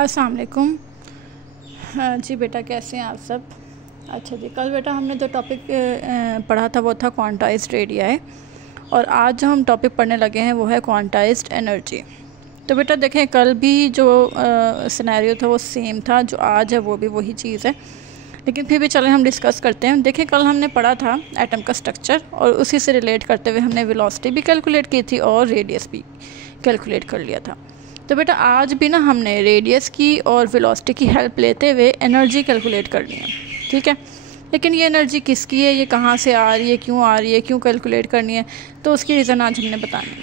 अस्सलाम वालेकुम। जी बेटा, कैसे हैं आप सब? अच्छा जी, कल बेटा हमने जो टॉपिक पढ़ा था वो था क्वांटाइज्ड रेडियाई, और आज जो हम टॉपिक पढ़ने लगे हैं वो है क्वांटाइज्ड एनर्जी। तो बेटा देखें, कल भी जो सिनेरियो था वो सेम था, जो आज है वो भी वही चीज़ है, लेकिन फिर भी चले हम डिस्कस करते हैं। देखें, कल हमने पढ़ा था एटम का स्ट्रक्चर, और उसी से रिलेट करते हुए हमने वेलोसिटी भी कैलकुलेट की थी और रेडियस भी कैलकुलेट कर लिया था। तो बेटा आज भी ना हमने रेडियस की और वेलोसिटी की हेल्प लेते हुए एनर्जी कैलकुलेट करनी है, ठीक है। लेकिन ये एनर्जी किसकी है, ये कहाँ से आ रही है, क्यों आ रही है, क्यों कैलकुलेट करनी है, तो उसकी रीज़न आज हमने बतानी है।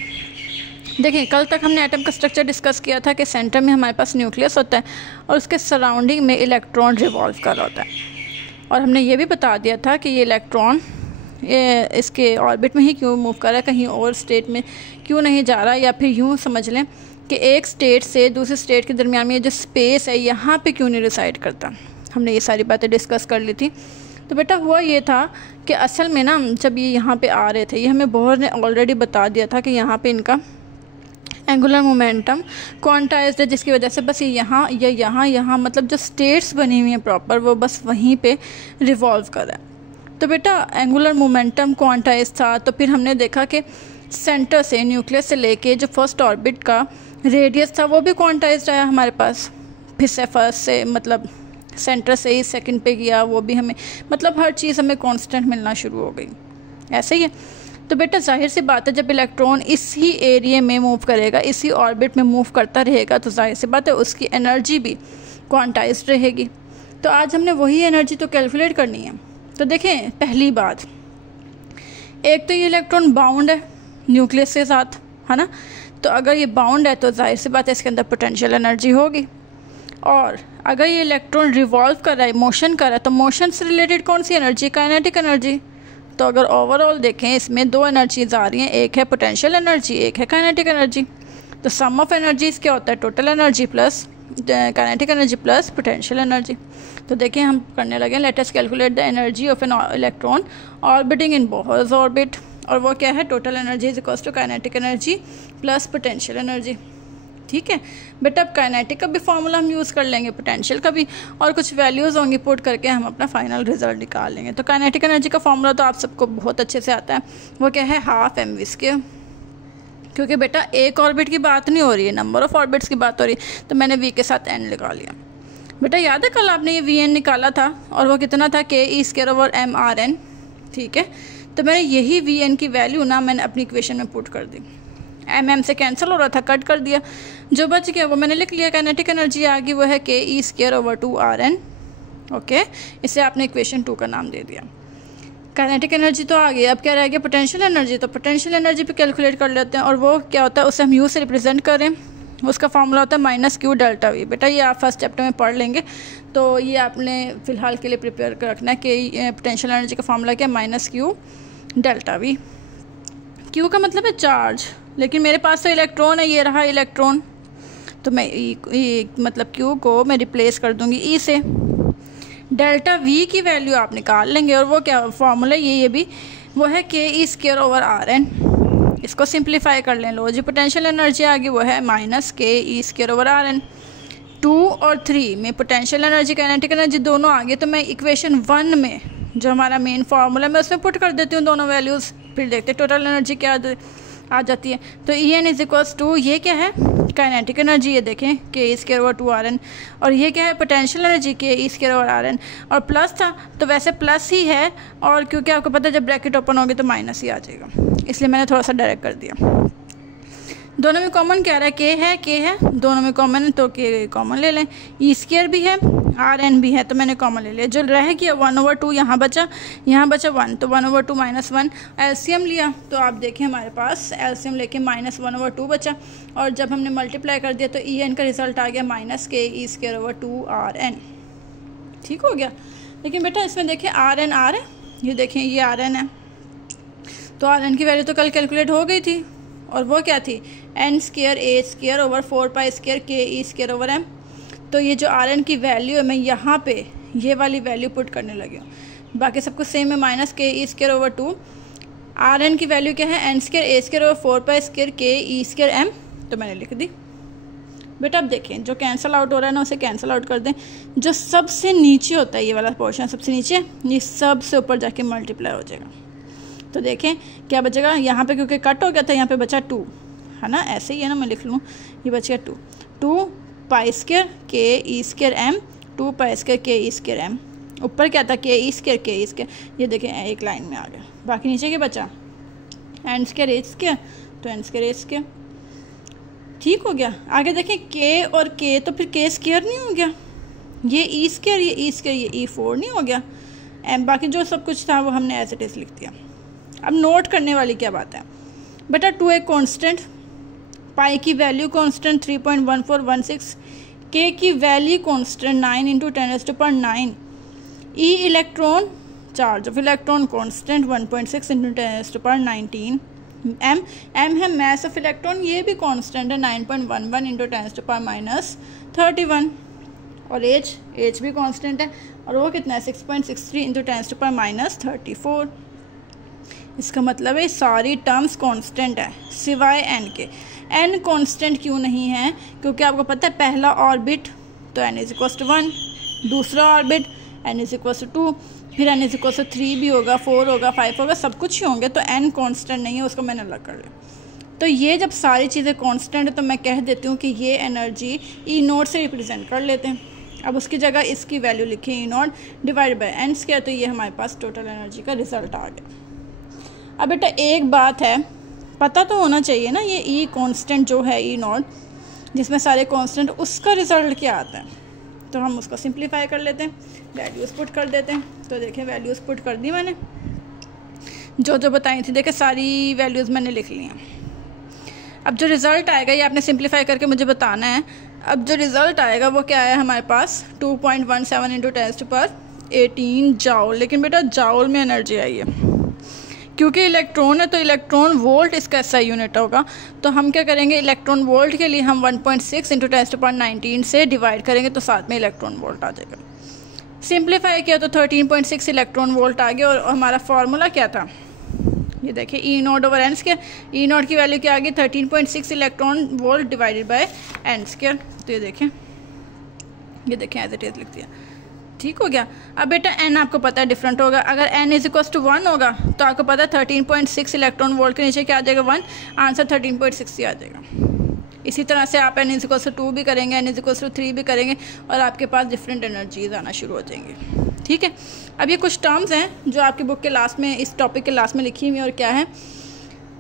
देखिए, कल तक हमने एटम का स्ट्रक्चर डिस्कस किया था कि सेंटर में हमारे पास न्यूक्लियस होता है और उसके सराउंडिंग में इलेक्ट्रॉन रिवॉल्व कर रहा होता है, और हमने ये भी बता दिया था कि ये इलेक्ट्रॉन इसके ऑर्बिट में ही क्यों मूव कर रहा है, कहीं और स्टेट में क्यों नहीं जा रहा, या फिर यूँ समझ लें कि एक स्टेट से दूसरे स्टेट के दरमियान में जो स्पेस है यहाँ पे क्यों नहीं रिसाइड करता। हमने ये सारी बातें डिस्कस कर ली थी। तो बेटा हुआ ये था कि असल में ना जब ये यहाँ पे आ रहे थे, ये हमें बोहर ने ऑलरेडी बता दिया था कि यहाँ पे इनका एंगुलर मोमेंटम क्वांटाइज्ड है, जिसकी वजह से बस ये यहाँ या यहाँ मतलब जो स्टेट्स बनी हुई हैं प्रॉपर, वो बस वहीं पे रिवॉल्व कर रहा है। तो बेटा एंगुलर मोमेंटम क्वांटाइज्ड था, तो फिर हमने देखा कि सेंटर से, न्यूक्लियस से लेके जो फर्स्ट ऑर्बिट का रेडियस था वो भी क्वांटाइज्ड आया हमारे पास। फिर से फर्स्ट से मतलब सेंटर से ही सेकंड पे गया, वो भी हमें मतलब हर चीज़ हमें कांस्टेंट मिलना शुरू हो गई। ऐसे ही है। तो बेटा जाहिर सी बात है, जब इलेक्ट्रॉन इसी एरिया में मूव करेगा, इसी ऑर्बिट में मूव करता रहेगा, तो जाहिर सी बात है उसकी एनर्जी भी क्वांटाइज्ड रहेगी। तो आज हमने वही एनर्जी तो कैलकुलेट करनी है। तो देखें, पहली बात, एक तो ये इलेक्ट्रॉन बाउंड है न्यूक्लियस के साथ, है ना। तो अगर ये बाउंड है तो जाहिर सी बात है इसके अंदर पोटेंशियल एनर्जी होगी। और अगर ये इलेक्ट्रॉन रिवॉल्व कर रहा है, मोशन कर रहा है, तो मोशन से रिलेटेड कौन सी एनर्जी? Kinetic energy. तो अगर ओवरऑल देखें, इसमें दो एनर्जीज आ रही हैं, एक है पोटेंशियल एनर्जी, एक है काइनेटिक एनर्जी। तो सम ऑफ एनर्जीज क्या होता है? Total energy plus kinetic energy plus potential energy. तो देखिए हम करने लगे, let us calculate the energy of an electron orbiting in Bohr's orbit, और वो क्या है? Total energy is equals to kinetic energy plus potential energy. ठीक है बेटा, अब काइनेटिक का भी फॉर्मूला हम यूज़ कर लेंगे, पोटेंशियल का भी, और कुछ वैल्यूज़ होंगी, पुट करके हम अपना फाइनल रिजल्ट निकाल लेंगे। तो काइनेटिक एनर्जी का फॉर्मूला तो आप सबको बहुत अच्छे से आता है, वो क्या है? Half mv²। क्योंकि बेटा एक ऑर्बिट की बात नहीं हो रही है, नंबर ऑफ ऑर्बिट्स की बात हो रही है, तो मैंने v के साथ n लगा लिया। बेटा याद है कल आपने ये vn निकाला था, और वो कितना था? ke²/mRn। ठीक है, तो मैंने यही vn की वैल्यू ना मैंने अपनी इक्वेशन में पुट कर दी। mm से कैंसिल हो रहा था, कट कर दिया, जो बच गया वो मैंने लिख लिया। काइनेटिक एनर्जी आ गई, वो है ke²/2rn। ओके, इसे आपने इक्वेशन 2 का नाम दे दिया। काइनेटिक एनर्जी तो आ गई, अब क्या रह गया? Potential energy. तो पोटेंशियल एनर्जी पे कैलकुलेट कर लेते हैं, और वो क्या होता है? उसे हम यू से रिप्रेजेंट करें, उसका फॉर्मूला होता है -q डेल्टा v। बेटा ये आप फर्स्ट चैप्टर में पढ़ लेंगे, तो ये आपने फ़िलहाल के लिए प्रिपेयर कर रखना है कि पोटेंशियल एनर्जी का फॉर्मूला क्या है? -q delta v। q का मतलब है चार्ज, लेकिन मेरे पास तो इलेक्ट्रॉन है, ये रहा इलेक्ट्रॉन, तो मैं मतलब q को मैं रिप्लेस कर दूंगी e से। डेल्टा v की वैल्यू आप निकाल लेंगे, और वो क्या फॉर्मूला? ये भी वो है ke²/rn। इसको सिंप्लीफाई कर लें, लो जी, पोटेंशियल एनर्जी आ गई, वो है -ke²/rn। 2 और 3 में पोटेंशियल एनर्जी काइनेटिक एनर्जी दोनों आ गए, तो मैं इक्वेशन 1 में जो हमारा मेन फार्मूला मैं उसमें पुट कर देती हूँ दोनों वैल्यूज़, फिर देखते टोटल एनर्जी क्या आ जाती है। तो En इज इक्वल्स टू, ये क्या है? काइनेटिक एनर्जी, ये देखें ke²/2rn, और ये क्या है? पोटेंशियल एनर्जी ke²/rn, और प्लस था तो वैसे प्लस ही है, और क्योंकि आपको पता है जब ब्रैकेट ओपन होगी तो माइनस ही आ जाएगा, इसलिए मैंने थोड़ा सा डायरेक्ट कर दिया। दोनों में कॉमन क्या रहा है? के है, दोनों में कॉमन है तो के कॉमन ले लें। e² भी है, rn भी है, तो मैंने कॉमन ले लिया। जो रह गया 1/2 यहाँ बचा 1, तो 1/2 - 1 एलसीएम लिया, तो आप देखें हमारे पास एलसीएम लेके -1/2 बचा, और जब हमने मल्टीप्लाई कर दिया तो en का रिजल्ट आ गया -ke²/2rn। ठीक हो गया। लेकिन बेटा इसमें देखें rn आ रहा है, ये देखें ये rn है, तो rn की वैल्यू तो कल कैलकुलेट हो गई थी, और वो क्या थी? n²a²/4π² ke²/m। तो ये जो rn की वैल्यू है, मैं यहाँ पे ये वाली वैल्यू पुट करने लगी हूँ, बाकी सब कुछ सेम है, -ke²/2। rn की वैल्यू क्या है? n² a² / 4π² ke²m, तो मैंने लिख दी। बेटा अब देखें, जो कैंसिल आउट हो रहा है ना उसे कैंसिल आउट कर दें। जो सबसे नीचे होता है ये वाला पोर्शन, सबसे नीचे, ये सबसे ऊपर जाके मल्टीप्लाई हो जाएगा। तो देखें क्या बचेगा यहाँ पे, क्योंकि कट हो गया था, यहाँ पे बचा 2 है ना, ऐसे ही है ना, मैं लिख लूँ, ये बचेगा 2 पाई स्क्वायर के E square M, 2 pi square के ई स्क्वायर एम। ऊपर क्या था, के ई स्क्वायर, ये देखें एक लाइन में आ गया। बाकी नीचे क्या बचा, एन स्क्वायर एच स्क्वायर, तो एन स्क्वायर एच स्क्वायर, ठीक हो गया। आगे देखें के और के, तो फिर के स्क्वायर नहीं हो गया, ये ई स्क्वायर, ये ई स्क्वायर, ये ई 4 नहीं हो गया। एम बाकी जो सब कुछ था वो हमने एज इट इज़ लिख दिया। अब नोट करने वाली क्या बात है बेटा, 2 एक कॉन्स्टेंट, पाई की वैल्यू कॉन्स्टेंट 3.1416, के की value constant 9 × 10⁹, E electron, charge of electron constant 1.6 × 10⁻19, M है मैस ऑफ इलेक्ट्रॉन, ये भी कॉन्स्टेंट है 9.11 × 10⁻31, और एच भी कॉन्स्टेंट है, और वो कितना है 6.63 × 10⁻34। इसका मतलब है सारी टर्म्स कांस्टेंट है सिवाय एन के। एन कांस्टेंट क्यों नहीं है, क्योंकि आपको पता है पहला ऑर्बिट तो n = 1, दूसरा ऑर्बिट n = 2, फिर n = 3 भी होगा, 4 होगा, 5 होगा, सब कुछ ही होंगे, तो n कांस्टेंट नहीं है, उसको मैंने अलग कर लिया। तो ये जब सारी चीज़ें कांस्टेंट है तो मैं कह देती हूँ कि ये एनर्जी E0 से रिप्रेजेंट कर लेते हैं। अब उसकी जगह इसकी वैल्यू लिखें E0 divide by n square, तो ये हमारे पास टोटल एनर्जी का रिजल्ट आ गया। अब बेटा एक बात है, पता तो होना चाहिए ना, ये ई कांस्टेंट जो है E0 जिसमें सारे कांस्टेंट, उसका रिजल्ट क्या आता है। तो हम उसको सिंप्लीफाई कर लेते हैं, वैल्यूज़ पुट कर देते हैं। तो देखें वैल्यूज़ पुट कर दी मैंने, जो जो बताई थी देखें सारी वैल्यूज़ मैंने लिख ली हैं। अब जो रिज़ल्ट आएगा ये आपने सिंप्लीफाई करके मुझे बताना है। अब जो रिज़ल्ट आएगा वो क्या है हमारे पास 2.17 × 10⁻18 जाउल। लेकिन बेटा जाउल में एनर्जी आई है, क्योंकि इलेक्ट्रॉन है तो इलेक्ट्रॉन वोल्ट इसका ऐसा यूनिट होगा। तो हम क्या करेंगे, इलेक्ट्रॉन वोल्ट के लिए हम 1.6 × 10⁻19 से डिवाइड करेंगे, तो साथ में इलेक्ट्रॉन वोल्ट आ जाएगा। सिंप्लीफाई किया तो 13.6 इलेक्ट्रॉन वोल्ट आ गया। और हमारा फार्मूला क्या था, ये देखिए E0/n², E0 की वैल्यू क्या आ गई 13.6 electron volt divided by n²। तो ये देखें एज इट इज़ लिख दिया, ठीक हो गया। अब बेटा n आपको पता है डिफरेंट होगा, अगर n = 1 होगा तो आपको पता है 13.6 इलेक्ट्रॉन वोल्ट के नीचे क्या आ जाएगा 1, आंसर 13.6 ही आ जाएगा। इसी तरह से आप n = 2 भी करेंगे, n = 3 भी करेंगे, और आपके पास डिफरेंट एनर्जीज आना शुरू हो जाएंगी, ठीक है। अब ये कुछ टर्म्स हैं जो आपकी बुक के लास्ट में, इस टॉपिक के लास्ट में लिखी हुई है, और क्या है,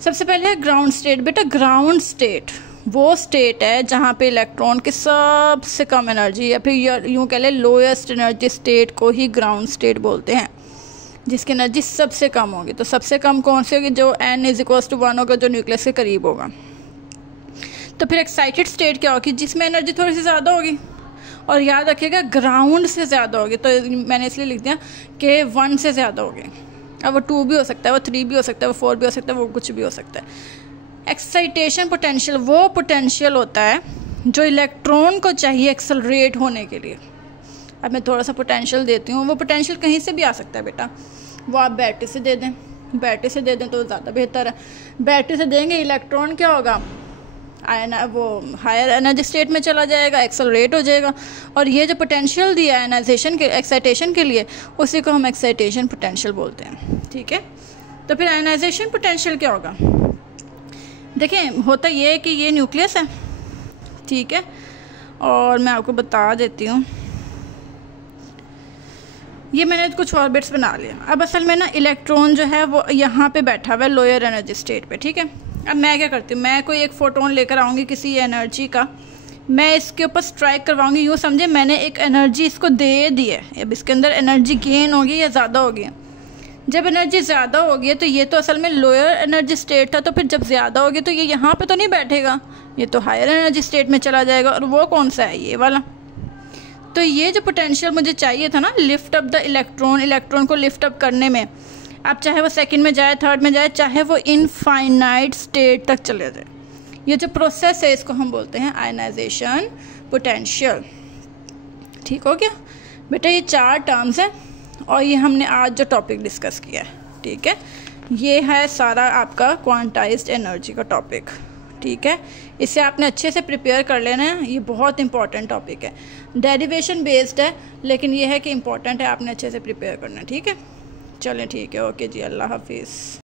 सबसे पहले है ग्राउंड स्टेट। बेटा ग्राउंड स्टेट वो स्टेट है जहाँ पे इलेक्ट्रॉन की सबसे कम एनर्जी, या फिर यूँ कह लें लोएस्ट एनर्जी स्टेट को ही ग्राउंड स्टेट बोलते हैं, जिसकी एनर्जी सबसे कम होगी। तो सबसे कम कौन सी होगी, जो n = 1 होगा, जो न्यूक्लियस के करीब होगा। तो फिर एक्साइटेड स्टेट क्या होगी, जिसमें एनर्जी थोड़ी सी ज़्यादा होगी, और याद रखिएगा ग्राउंड से ज़्यादा होगी। तो मैंने इसलिए लिख दिया कि 1 से ज़्यादा होगी। अब वो 2 भी हो सकता है, वो 3 भी हो सकता है, वो 4 भी हो सकता है, वो कुछ भी हो सकता है। एक्साइटेशन पोटेंशियल वो पोटेंशियल होता है जो इलेक्ट्रॉन को चाहिए एक्सेलरेट होने के लिए। अब मैं थोड़ा सा पोटेंशियल देती हूँ, वो पोटेंशियल कहीं से भी आ सकता है बेटा, वो आप बैटरी से दे दें, तो ज़्यादा बेहतर है। बैटरी से देंगे इलेक्ट्रॉन क्या होगा, वो हायर एनर्जी स्टेट में चला जाएगा, एक्सेलरेट हो जाएगा। और ये जो पोटेंशियल दिया आयनाइजेशन के, एक्साइटेशन के लिए, उसी को हम एक्साइटेशन पोटेंशियल बोलते हैं, ठीक है। तो फिर आयनाइजेशन पोटेंशियल क्या होगा, देखें होता ये है कि ये न्यूक्लियस है, ठीक है, और मैं आपको बता देती हूँ, ये मैंने कुछ ऑर्बिट्स बना लिया। अब असल में ना इलेक्ट्रॉन जो है वो यहाँ पे बैठा हुआ है लोअर एनर्जी स्टेट पे, ठीक है। अब मैं क्या करती हूँ, मैं कोई एक फोटोन लेकर आऊँगी किसी एनर्जी का, मैं इसके ऊपर स्ट्राइक करवाऊँगी, यूँ समझे मैंने एक एनर्जी इसको दे दी है। अब इसके अंदर एनर्जी गेन होगी या ज़्यादा होगी, जब एनर्जी ज़्यादा होगी तो ये तो असल में लोअर एनर्जी स्टेट था, तो फिर जब ज़्यादा होगी तो ये यहाँ पे तो नहीं बैठेगा, ये तो हायर एनर्जी स्टेट में चला जाएगा। और वो कौन सा है, ये वाला। तो ये जो पोटेंशियल मुझे चाहिए था ना, लिफ्ट अप द इलेक्ट्रॉन को लिफ्ट अप करने में, अब चाहे वो सेकंड में जाए, थर्ड में जाए, चाहे वो इनफाइनाइट स्टेट तक चले जाए, ये जो प्रोसेस है इसको हम बोलते हैं आयनाइजेशन पोटेंशियल, ठीक हो गया बेटा। ये 4 टर्म्स हैं और ये हमने आज जो टॉपिक डिस्कस किया है, ठीक है। ये है सारा आपका क्वांटाइज्ड एनर्जी का टॉपिक, ठीक है। इससे आपने अच्छे से प्रिपेयर कर लेना है। ये बहुत इंपॉर्टेंट टॉपिक है, डेरिवेशन बेस्ड है, लेकिन ये है कि इम्पॉर्टेंट है, आपने अच्छे से प्रिपेयर करना है। ठीक है, चलें ठीक है, ओके जी, अल्लाह हाफिज़।